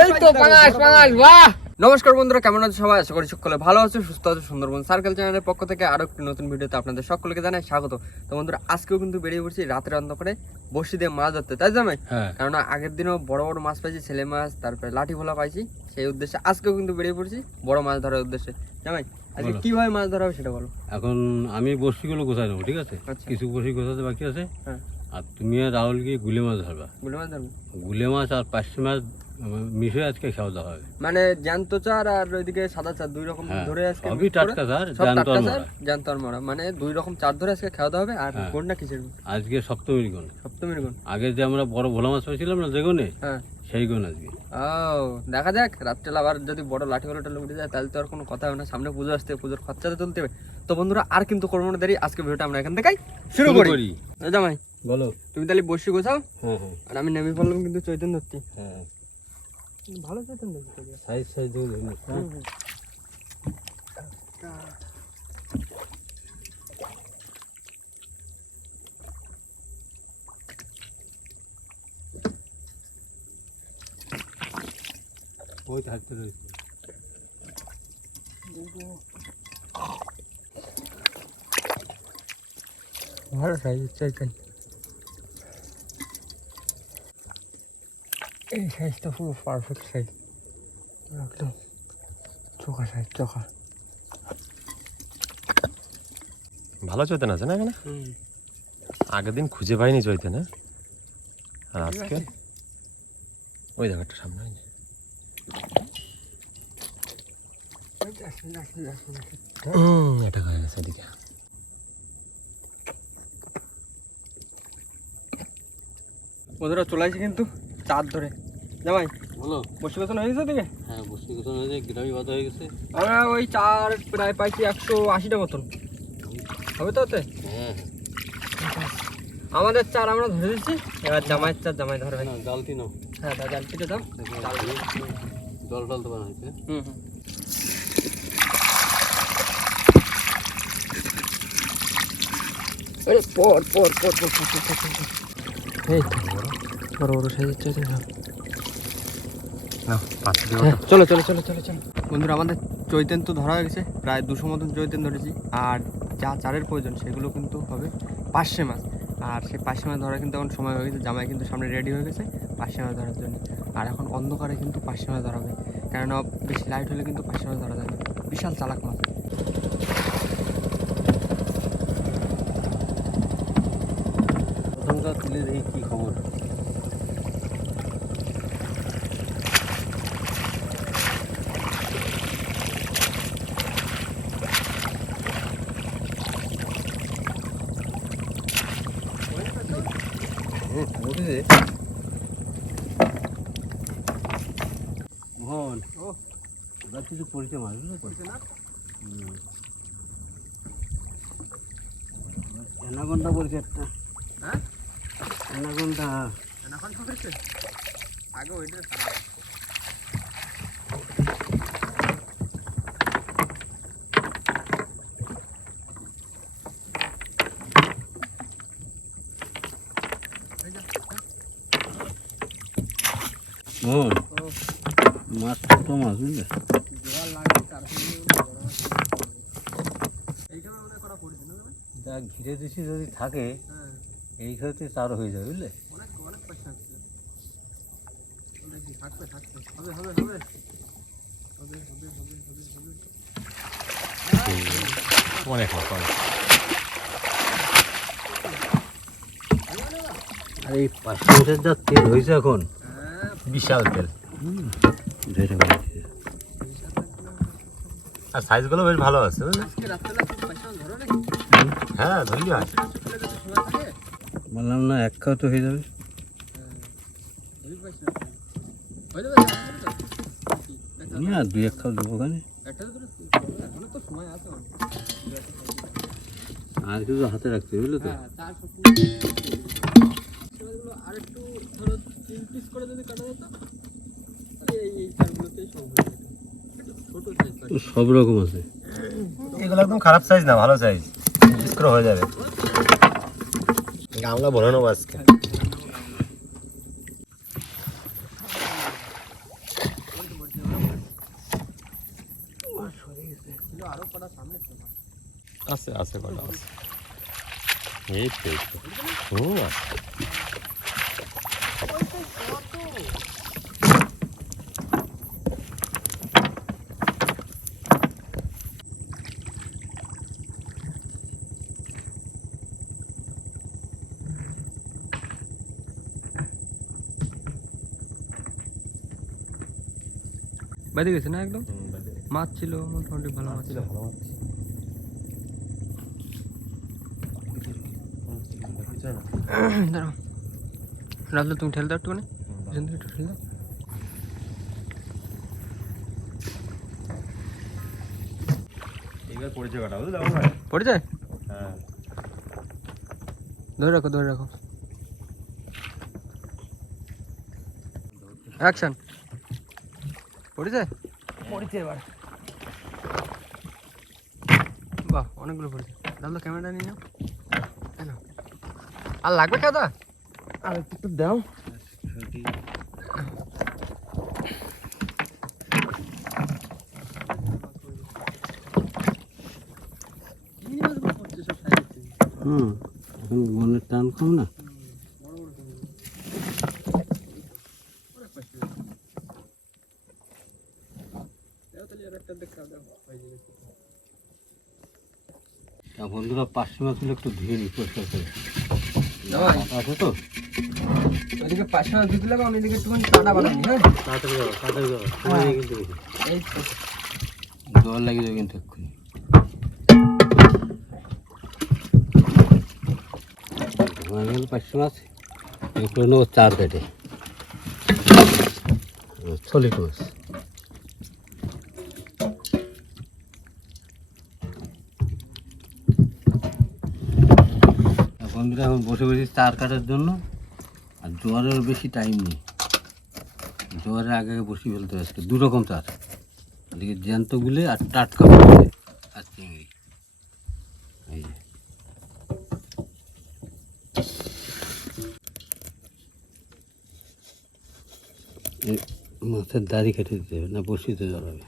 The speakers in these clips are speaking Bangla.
এই তো পাঙাশ পাঙাশ বাহ! নমস্কার বন্ধুরা কেমন আছো সবাই? আশা করি সকলে ভালো আছো সুস্থ আছো সুন্দরবন সার্কেল চ্যানেলের পক্ষ থেকে আরও একটি নতুন ভিডিওতে আপনাদের সকলকে জানাই স্বাগত। তো বন্ধুরা আজকেও কিন্তু বেরিয়ে পড়ছি রাতের অন্ধকারে বসি দিয়ে মাছ ধরতে তাই জামাই? হ্যাঁ। কেননা আগের দিনও বড় বড় মাছ পাইছি ছেলে মাছ তারপরে লাঠি ভোলা পাইছি সেই উদ্দেশ্যে আজকেও কিন্তু বেরিয়ে পড়ছি বড় মাছ ধরার উদ্দেশ্যে। জামাই আজকে। কীভাবে মাছ ধরা হবে সেটা বলো। এখন আমি বসিগুলো গোছাই নেব ঠিক আছে? আচ্ছা। কিছু বসি গোছাতে বাকি আছে। হ্যাঁ। আর তুমি আর রাহুল গিয়ে গুলে মাছ ধরবা। গুলো মাছ ধরবো। গুলে মাছ আর পাঁচশো মাছ মিশে আজকে খাওয়া দাওয়া হবে মানে জ্যান্ত চার আর ওইদিকে সাদা চার দুই রকম হ্যাঁ, ধরে আজকে সবই টাটকা চার, জ্যান্ত আর চার, মরা। জ্যান্ত মরা। মানে দুই রকম চার ধরে আজকে খাওয়া দাওয়া হবে আর হ্যাঁ। কোনটা কিসের আজকে সপ্তমীর গুণ সপ্তমীর গুণ আগে যে আমরা বড় ভোলা মাছ পাইছিলাম না যেগুনে হ্যাঁ। সেই গুণ আজকে। ও দেখা যাক রাত্রে আবার যদি বড় লাঠি বলে টলে উঠে যায় তাহলে তো আর কোনো কথা হবে না সামনে পুজো আসতে পুজোর খরচাতে তুলতে হবে। তো বন্ধুরা আর কিন্তু করব না দেরি আজকে ভিডিওটা আমরা এখান থেকে শুরু করি। জামাই বলো। তুমি তাহলে বসে গোছাও। হ্যাঁ হ্যাঁ। আর আমি নেমে পড়লাম কিন্তু চৈতন্য ধরতে হ্যাঁ। ভালো খেতেন দেখি 됩니까? 거의 다 들어있어. 그리고. 말을 다 잊지 않겠네. এই সাইজটা পুরো পারফেক্ট সাইজ একদম চোখা সাইজ চোখা। ভালো চৈতেন আছে না এখানে? আগের দিন খুঁজে পাইনি চৈতেন? আর আজকে? ওই জায়গাটা সামনে। হুম, এটা হয়ে গেছে এদিকে। বন্ধুরা চলে আসি কিন্তু চার ধরে। জামাই বলো। জামাই হয়ে গেছে থেকে হ্যাঁ বসিকোচন হয়ে গেছে গ্রামী বাদ হয়ে গেছে। আমরা ওই চার প্রায় পর একশো আশিটা মতন। হবে তো পর হ্যাঁ, হ্যাঁ আমাদের চার আমরা পর পর এবার পর চার জামাই পর না পর পর হ্যাঁ পর পর দাও। জল টল তো পর পর হুম পর পর পর পর পর পর পর পর। এই বড় বড় সাইজের চাইছে চলো চলো চলো চলো চলো। বন্ধুরা আমাদের চৈতেন তো ধরা হয়ে গেছে। প্রায় দুশো মতন চৈতেন ধরেছি। আর যা চারের প্রয়োজন সেগুলো কিন্তু হবে পাঁচশে মাছ। আর সেই পাঁচশে মাছ ধরা কিন্তু এখন সময় হয়ে গেছে। জামাই কিন্তু সামনে রেডি হয়ে গেছে পাঁচশে মাছ ধরার জন্য। আর এখন অন্ধকারে কিন্তু পাঁচশে মাছ ধরা হবে। কেননা বেশি লাইট হলে কিন্তু পাঁচশে মাছ ধরা যায় না বিশাল চালাক মাছ। তুলে দেখি কি খবর। হয়েছে মাছগুলো অ্যানাকোন্ডা পড়ছে একটা? হ্যাঁ? অ্যানাকোন্ডা অ্যানাকোন্ডা পড়ছে আগে ওইটা মাছ কত মাছ বুঝলে যা ঘিরে যদি থাকে হ্যাঁ। এই ক্ষেত্রে চারও হয়ে যাবে বুঝলে? অনেক অনেক পয়সা আছে। থাকবে থাকবে। হবে হবে হবে। হবে হবে হবে হবে হবে। অনেক অনেক আর এই পাঁচশো মিটার যা তেল হয়েছে এখন হ্যাঁ। বিশাল তেল। ধরে আর সাইজগুলো বেশ ভালো আছে বুঝলে? আজকে রাত্রেবেলা ধরো নাকি হ্যাঁ ধরলি বললাম না এক খাও তো হয়ে যাবে। না দুই এক খাও দেবো ওখানে। আর কিছু হাতে রাখতে বুঝলো তো? আর একটু ধরো যদি সব রকম আছে। এগুলো একদম খারাপ সাইজ না ভালো সাইজ করে হয়ে যাবে। গামলা বলে নেব আজকে কটা সামনে ছিল মাছ। আছে আছে কটা আছে এই তো এই তো হুম আছে বাইরে গেছে না একদম? মাছ ছিল মোটামুটি ভালো মাছ ছিল ভালো মাছ দাঁড়াও। তুমি ঠেলে দাও একটুখানি। পিছন থেকে একটু ঠেলে দাও। পড়ে যায় হ্যাঁ? ধরে রাখো ধরে রাখো। অ্যাকশন পড়ে যায়? পড়েছে এবার। বাহ অনেকগুলো পড়েছে। দাদা ক্যামেরাটা নিয়ে নাও। আর লাগবে কাদা? আর একটু একটু দাও। হুম এখন মনের টান কম না তা পাঁচশো মাছগুলো একটু ধুয়ে নি পরিষ্কার করে। আছে তো? ওইদিকে পাঁচশো মাছ দিতে লাগো আমি এদিকে একটুখানি কাটা বানাবি হ্যাঁ? যাও সময় নেই কিন্তু এই তো। জল লাগিয়ে যাবে কিন্তু এক্ষুনি। হয়ে পাঁচশো মাছ। এগুলো নেব চার পেটে চল্লিশ মাছ বন্ধুরা এখন বসে বসে চার কাটার জন্য, আর জোয়ারের বেশি টাইম নেই। জোয়ারের আগে আগে বসি ফেলতে হবে আজকে দু রকম চার। এদিকে জ্যান্ত গুলে আর টাটকা আর চিংড়ি। এই যে। মাছের দাড়ি কেটে দিতে হবে, না বসিয়ে বসিতে জড়াবে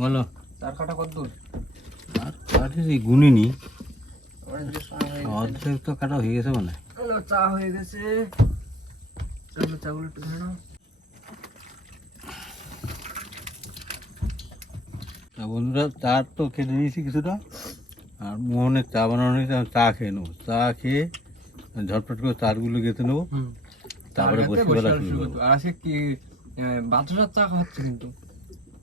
বলো। চার কাটা কত দূর? আর গুনিনি। অর্ধেক তো কাটা হয়ে গেছে মানে চা হয়ে গেছে। চলো চাগুলো একটু ধরে নাও। তা বন্ধুরা চা তো খেতে নিয়েছি কিছুটা। আর মোহনের চা বানানো হয়েছে চা খেয়ে নেব। চা খেয়ে ঝটপট করে তারগুলো গেঁথে নেব। তারপরে বসে বেলা আর আজকে কি চা খাওয়াচ্ছে কিন্তু।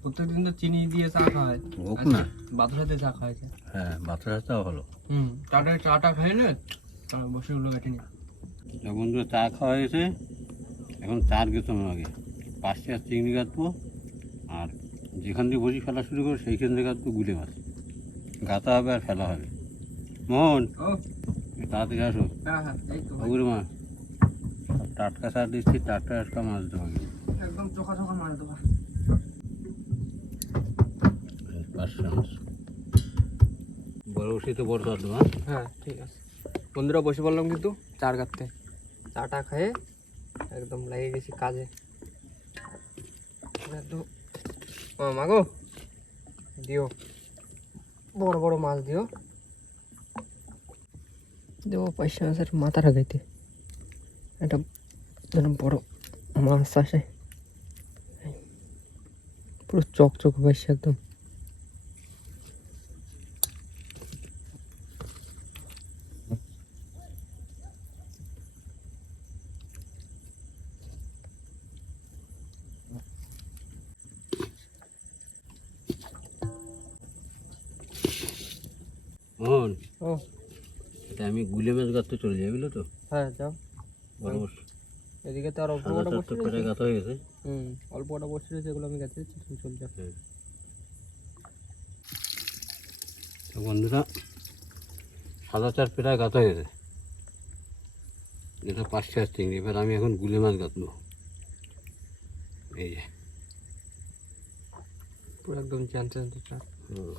প্রত্যেকদিন তো চিনি দিয়ে চা খাওয়ায় হোক না। বাদশা দিয়ে চা খাওয়াইছে হ্যাঁ বাচ্চা চাও হলো হুম টাটা চাটা খাই না বসে ওগুলো কেটে নি। তা বন্ধুরা চা খাওয়া হয়েছে। এখন চার গেতাম আগে। পাঁচটা চিংড়ি কাটবো আর যেখান দিয়ে বসি ফেলা শুরু করব সেইখান থেকে কাটবো গুলে মাছ। গাতা হবে আর ফেলা হবে। মোহন ও। তাড়াতাড়ি আসো। হ্যাঁ হ্যাঁ এই তো। ভাই। ওগুলো মাছ। টাটকা চার দিচ্ছি টাটকা টাটকা মাছ দেবো। একদম চোখা চোখা মারা দেবো পাঁচশো মাছ বড় তো বড় হ্যাঁ? হ্যাঁ ঠিক আছে। বন্ধুরা, বসে পড়লাম কিন্তু চার কাটতে। চাটা খেয়ে একদম লেগে গেছি কাজে। মাগো দিও। বড় বড় মাছ দিও। দেবো পয়সা মাছের মাথা রাখাইতে একটা যেন বড় মাছ আসে। পুরো চকচক পাইছে একদম। ও। এটা আমি গুলে মাছ গাঁথতে চলে যাই বুঝলো তো? হ্যাঁ যাও। বড় এদিকে তো আর অল্প কটা বসে রয়েছে। গাঁথা হয়ে গেছে। হুম অল্প কটা বসে রয়েছে এগুলো আমি গেছে চলে যাও। তো বন্ধুরা সাদা চার গাঁথা হয়ে গেছে। এটা পাঁচটা চিংড়ি এবার আমি এখন গুলে মাছ গাঁথবো এই যে। পুরো একদম চ্যান চার হুম।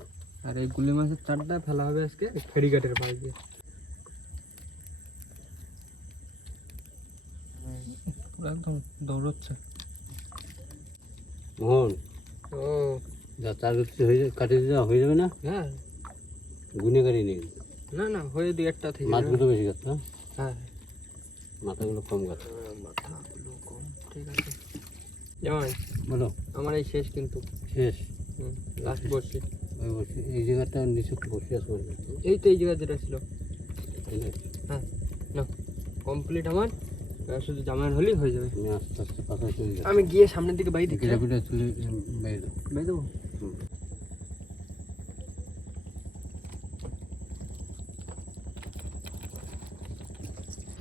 আর এই গুলি মাছের চারটা ফেলা হবে আজকে ফেরিঘাটের পাশ দিয়ে। একদম যা হয়ে যাবে কাটিয়ে হয়ে যাবে না? হ্যাঁ। গুনে না না হয়ে একটা থেকে বেশি হ্যাঁ। মাথাগুলো কম হ্যাঁ, কম ঠিক আছে। যেমন আমার এই শেষ কিন্তু। শেষ? লাস্ট বসে। এই জায়গাটা নিচে একটু বসে আসব এই তো এই জায়গা যেটা ছিল। হ্যাঁ না কমপ্লিট আমার। শুধু জামাইয়ের হলেই হয়ে যাবে। আমি আস্তে আস্তে পাশা চলে যাব আমি গিয়ে সামনের দিকে বাইরে দেখি কেটে পিঠে চলে বাইরে দাও বাইরে দেবো?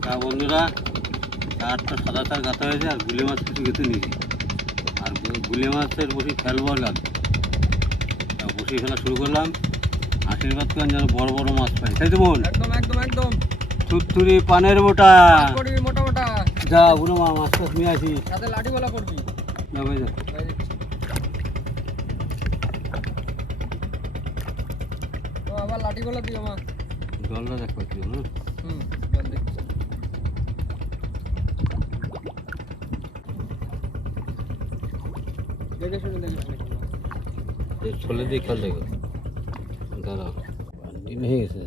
তা বন্ধুরা চারটা সাদা চার গাঁথা হয়েছে আর গুলে মাছ কিছু গেঁথে নিয়েছি। আর গুলে মাছের বসি খেলবার আর ফেলা শুরু করলাম। আশীর্বাদ করেন যেন বড় বড় মাছ পাই তাই তো বোন? একদম একদম একদম। থুতথুরি পানের মোটা। মোটা মোটা। যা বুড়ো মা মাছ টাছ নিয়ে আসি। সাথে লাঠি বলা করবি। যা ভাই যা আবার লাঠি বলা দিও মা। জলটা দেখ পাচ্ছি না হুম? জল দেখছি দেখে শুনে দেখে শুনে। ছোলে দিয়ে খেল দেখো দাঁড়াও দিন হয়ে গেছে।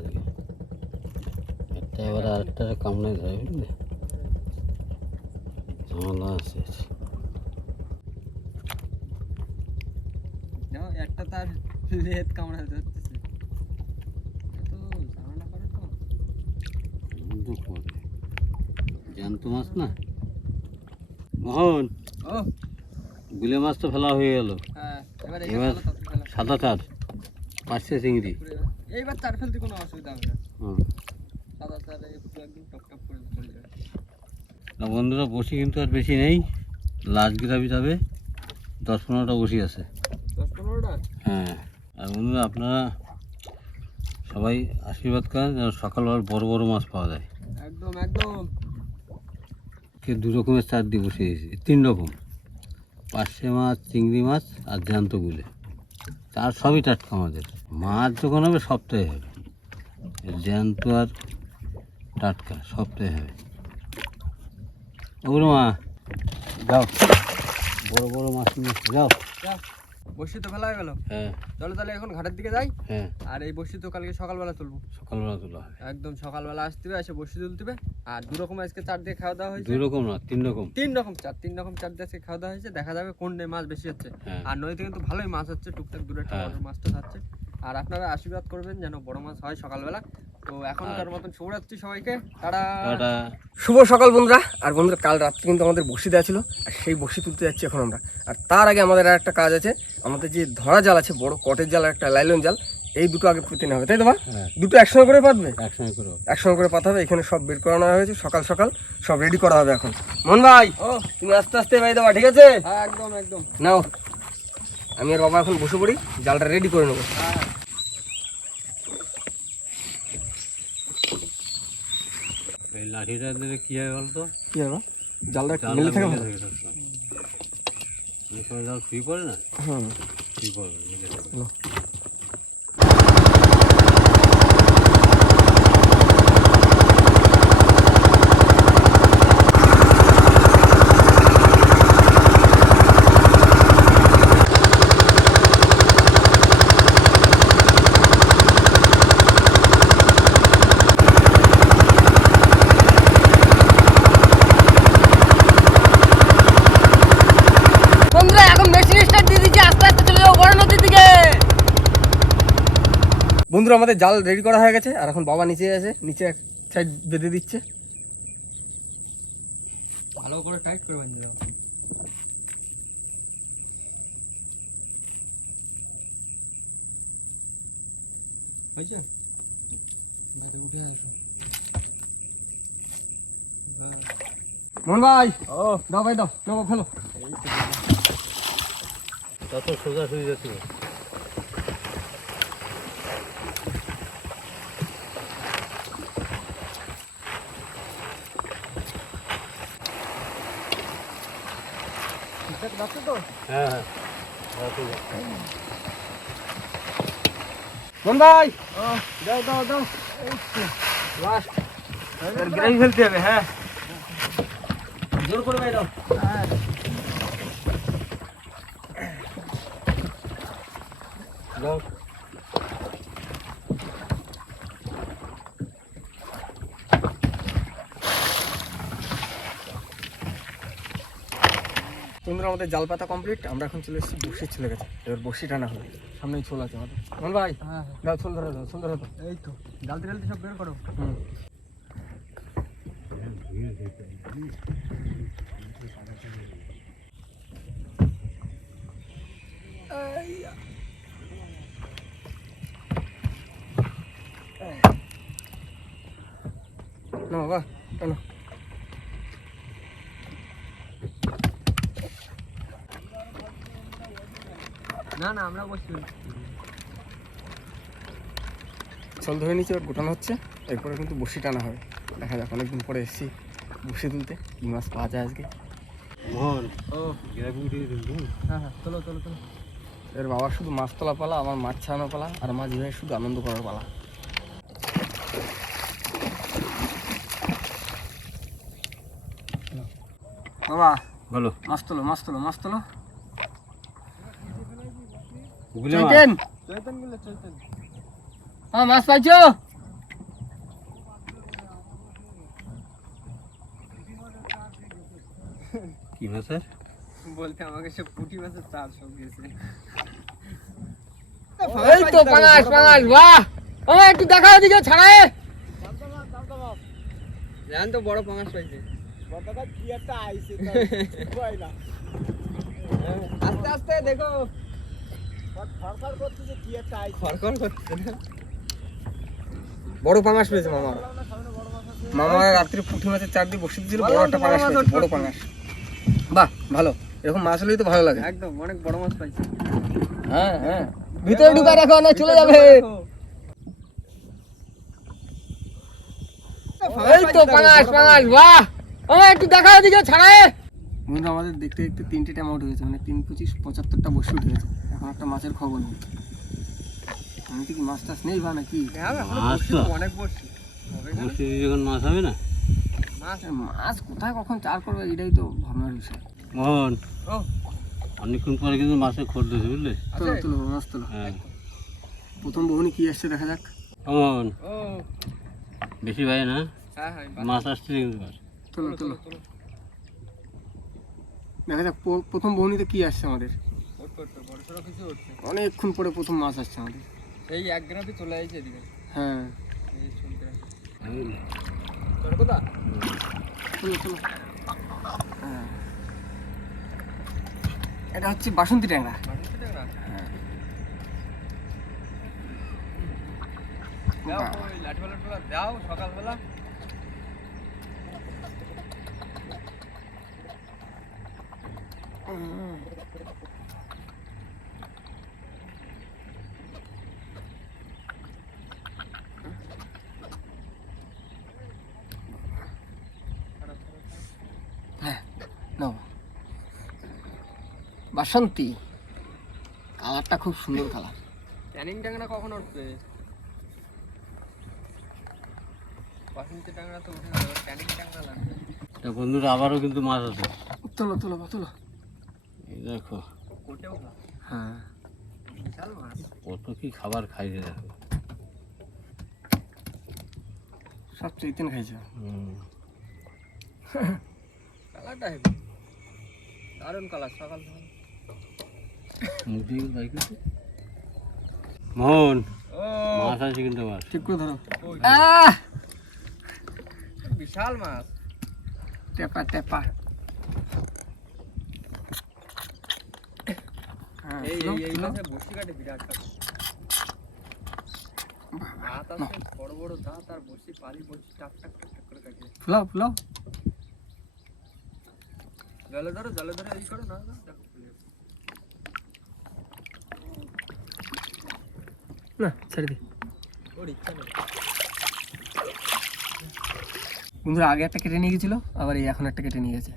একটা এবার আরেকটা কামড়ায় ধরে বুঝলে? ঝামেলা আছে। একটা তার লেদ কামড়া ধরতেছে। এত ঝামেলা করে তো। দুঃখ করে। জ্যান্ত মাছ না? মোহন ও। গুলে মাছ তো ফেলা হয়ে গেল। হ্যাঁ এবার সাদা চার পাঁচশে চিংড়ি। এইবার চার ফেলতে কোনো অসুবিধা হবে না। সাদা চারে একদম টপ টপ করে চলে যাবে। তা বন্ধুরা বসি কিন্তু আর বেশি নেই। লাস্ট গ্রাবি যাবে দশ পনেরোটা বসি আছে। দশ পনেরোটা? হ্যাঁ। আর বন্ধুরা আপনারা সবাই আশীর্বাদ করেন যেন সকালবেলা বড় বড় মাছ পাওয়া যায়। একদম একদম। কে দু রকমের চার দিয়ে বসিয়েছি। তিন রকম। পার্শে মাছ চিংড়ি মাছ আর জ্যান্ত গুলে। তার সবই টাটকা আমাদের। মাছ যখন হবে সপ্তাহে হবে। জ্যান্ত আর টাটকা সপ্তাহে হবে। ওগুলো মা যাও। বড় বড় মাছ নিয়ে যাও। যাও। বসি তো ফেলা গেল? হ্যাঁ। চলো তাহলে এখন ঘাটের দিকে যাই? হ্যাঁ। আর এই বসি তো কালকে সকালবেলা তুলবো। সকালবেলা তোলা হবে। একদম সকালবেলা আসতে হবে এসে বসি তুলতে হবে আর দু রকম আজকে চার দিয়ে খাওয়া দাওয়া হয়েছে? দুই রকম না তিন রকম। তিন রকম চার তিন রকম চার দিয়ে আজকে খাওয়া দাওয়া হয়েছে। দেখা যাবে কোন ডে মাছ বেশি হচ্ছে। হ্যাঁ। আর নদীতে কিন্তু ভালোই মাছ হচ্ছে টুকটাক দূরে হ্যাঁ। মাছটা থাকছে আর আপনারা আশীর্বাদ করবেন যেন বড় মাছ হয় সকালবেলা। তো এখনকার মতন শুভরাত্রি সবাইকে। টাটা। শুভ সকাল বন্ধুরা। আর বন্ধুরা কাল রাত্রে কিন্তু আমাদের বসি দেওয়া ছিল। আর সেই বসি তুলতে যাচ্ছি এখন আমরা। আর তার আগে আমাদের আর একটা কাজ আছে। আমাদের যে ধরা জাল আছে বড় কটের জাল একটা লাইলন জাল এই দুটো আগে পুঁতে নেওয়া হবে তাই তো বা হ্যাঁ। দুটো একসঙ্গে করে পাতবে? একসঙ্গে করো একসঙ্গে করে পাতা হবে এখানে সব বের করানো হয়েছে সকাল সকাল সব রেডি করা হবে এখন। মন ভাই ও। তুমি আস্তে আস্তে ভাই দেবা ঠিক আছে? একদম একদম। নাও। আমি আর বাবা এখন বসে পড়ি জালটা রেডি করে নেব। লাঠিটা দিলে কি হয় বলতো? কি হবে জালটা জালটা মেলে থাকে মেলে থাকে সবসময়। অনেক সময় জাল শুয়ে পড়ে না হুম শুয়ে পড়বে মেলে থাকে। না। বন্ধুরা এখন মেশিন স্টার্ট দিয়ে দিচ্ছি আস্তে আস্তে চলে যাব বড় নদীর দিকে বন্ধুরা আমাদের জাল রেডি করা হয়ে গেছে আর এখন বাবা নিচে আছে নিচে এক সাইড বেঁধে দিচ্ছে। ভালো করে টাইট করে বেঁধে দাও। হয়েছে? বাইরে উঠে আসো। মোহন ভাই ও দাও ভাই দাও ফেলো তত সোজা শুয়ে যাচ্ছে। ঠিকঠাক যাচ্ছে তো হ্যাঁ হ্যাঁ রাখো যাও। মন ভাই দাও দাও দাও লাস্ট গ্রাই ফেলতে হবে হ্যাঁ জোর করে বাইরে দাও বন্ধুরা আমাদের জাল পাতা কমপ্লিট আমরা এখন চলে এসেছি বসির ছেলে গেছে এবার বসি টানা হবে সামনেই ছোল আছে আমাদের। মন ভাই দাও ছোল ধরে দাও ছোল ধরে দাও। এই তো ডালতে ডালতে সব বের করো। হুম। না বাবা টানো। না না আমরা বসছি। চল ধরে নিচে এবার গোটানো হচ্ছে। এরপরে কিন্তু বসি টানা হবে। দেখা যাক অনেকদিন পরে এসেছি বসি তুলতে। কি মাছ পাওয়া যায় আজকে। মোহন ও। হ্যাঁ হ্যাঁ চলো চলো চলো। এর বাবা শুধু মাছ তোলা পালা আমার মাছ ছাড়ানো পালা আর মাঝি ভাই শুধু আনন্দ করার পালা। বাবা বলো। মাছ তোলো মাছ তোলো মাছ তোলো। মাছ চৈতেন হ্যাঁ মাছ পাইছো? কি মাছের? বলতে আমাকে সে পুঁটি মাছের চার সব গেছে এই তো পাঙাশ পাঙাশ বাহ! আমার একটু দেখা ওদিকে ছাড়ায় জান তো বড় পাঙাশ পাইছে। আস্তে আস্তে দেখো। খড়খড় করছে না? বড় পাঙাশ পেয়েছে মামা। মামা রাত্রে পুঁটি মাছের চার দিয়ে বসে দিয়েছিল বড় একটা পাঙাশ পেয়েছে, বড় পাঙাশ। বাহ ভালো। এরকম মাছ হলেই তো ভালো লাগে। একদম অনেক বড় মাছ পাইছি। হ্যাঁ হ্যাঁ। ভিতরে ঢুকা রাখো না চলে যাবে। এই তো পাঙাশ পাঙাশ বাহ। আমার একটু দেখা ওদিকে ছাড়ায়। বন্ধু আমাদের দেখতে দেখতে তিনটে টাইম আউট হয়েছে মানে তিন পঁচিশ পঁচাত্তরটা বসে উঠে গেছে এখন একটা মাছের খবর নেই। আমি কি মাছ টাছ নেই বা নাকি? মাছ অনেক বসছি যখন মাছ হবে না? মাছ মাছ কোথায় কখন চার করবে এটাই তো ভাবনার বিষয়। মোহন ও। অনেকক্ষণ পরে কিন্তু মাছের খোর দিয়েছে বুঝলে? তুলো তুলো মাছ তুলো হ্যাঁ। প্রথম বহুনি কি আসছে দেখা যাক? মোহন বেশি ভাই না? হ্যাঁ হ্যাঁ মাছ আসছে কিন্তু তুলো তুলো। দেখা যাক প্রথম বৌনিতে কি আসছে আমাদের? অনেকক্ষণ পরে প্রথম মাছ আসছে আমাদের। এই এক গ্রামে চলে আসছে এদিকে। হ্যাঁ। হ্যাঁ। এটা হচ্ছে বাসন্তী ট্যাংরা। দাও সকালবেলা হ্যাঁ নাও বাসন্তী। কালারটা খুব সুন্দর কালার। ক্যানিং ট্যাংরা কখন উঠবে? বাসন্তী ট্যাংরা তো উঠে গেল ক্যানিং ট্যাংরা লাগবে বন্ধুরা আবারও কিন্তু মাছ আছে। তুলো তুলো বা, তুলো। দেখো। হ্যাঁ। বিশাল মাছ। কত কি খাবার খাইছে দেখো। সব চৈতেন খাইছে? হুম। কালারটা দারুণ কালার সকাল মোহন মাছ আছে কিন্তু মাছ ঠিক করে ধরো। বিশাল মাছ। টেপা টেপা হ্যাঁ, এই এই এই মাছে বসি কাটে বিরাট কাটে দাঁত আছে বড় বড় দাঁত আর বসি পালি বসি টাক টাক টাক টাক করে কাটে। ফুলাও ফুলাও। জলে ধরো জলে ধরে এই করো না না, দেখো না ছেড়ে দি। ওর ইচ্ছা নেই। বন্ধুরা আগে একটা কেটে নিয়ে গেছিল আবার এই এখন একটা কেটে নিয়ে গেছে।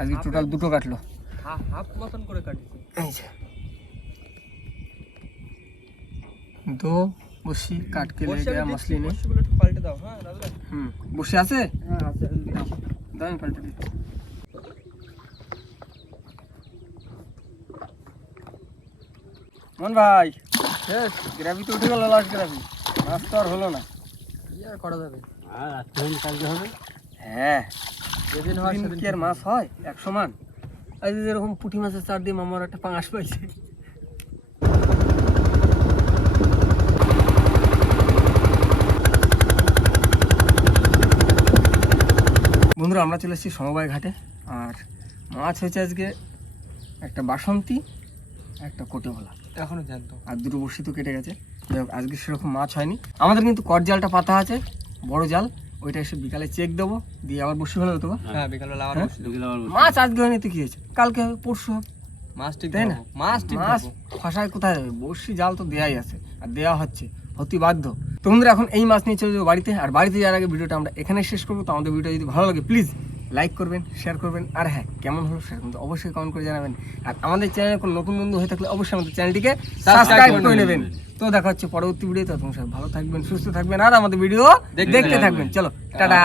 আজকে টোটাল দুটো কাটলো। হাফ হাফ মতন করে কাটিছে এই যে। दो বসি আছে? হ্যাঁ আছে দাও মন ভাই শেষ গ্রাভি তো উঠে গেল লাস্ট গ্রাভি মাছ তো আর হলো না। করা যাবে? আর কালকে হবে? হ্যাঁ যেদিন হয় সেদিন কি আর মাছ হয়? এক সমান এই যেরকম পুঁটি মাছের চার দিয়ে মামার একটা পাঙাশ পাইছে। বন্ধুরা আমরা চলে এসেছি সমবায় ঘাটে। আর মাছ হয়েছে আজকে একটা বাসন্তী একটা কোটে ভোলা এখনও জানতো আর দুটো বড়শি তো কেটে গেছে। যাই হোক আজকে সেরকম মাছ হয়নি। আমাদের কিন্তু কট জালটা পাতা আছে বড় জাল। ওইটা এসে বিকালে চেক দেবো দিয়ে আবার বসি হলে হতো হ্যাঁ হ্যাঁ? বসে বিকেলে আবার বসে- মাছ আজকে হয়নি তো কি হয়েছে? কালকে হবে পরশু হবে। মাছ ঠিক তাই না? মাছ ঠিক মাছ। ফাঁসায় কোথায় যাবে? বড়শি জাল তো দেয়াই আছে আর দেওয়া হচ্ছে। অতি বাধ্য। তো বন্ধুরা এখন এই মাছ নিয়ে চলে যাব বাড়িতে। আর বাড়িতে যাওয়ার আগে ভিডিওটা আমরা এখানে শেষ করব। তো আমাদের ভিডিও যদি ভালো লাগে প্লিজ লাইক করবেন শেয়ার করবেন। আর হ্যাঁ কেমন হলো সেটা কিন্তু অবশ্যই কমেন্ট করে জানাবেন। আর আমাদের চ্যানেলে কোনো নতুন বন্ধু হয়ে থাকলে অবশ্যই আমাদের চ্যানেলটিকে সাবস্ক্রাইব করে নেবেন। তো দেখা হচ্ছে পরবর্তী ভিডিও তো। তোমার ভালো থাকবেন সুস্থ থাকবেন। আর আমাদের ভিডিও দেখতে। থাকবেন। চলো টাটা।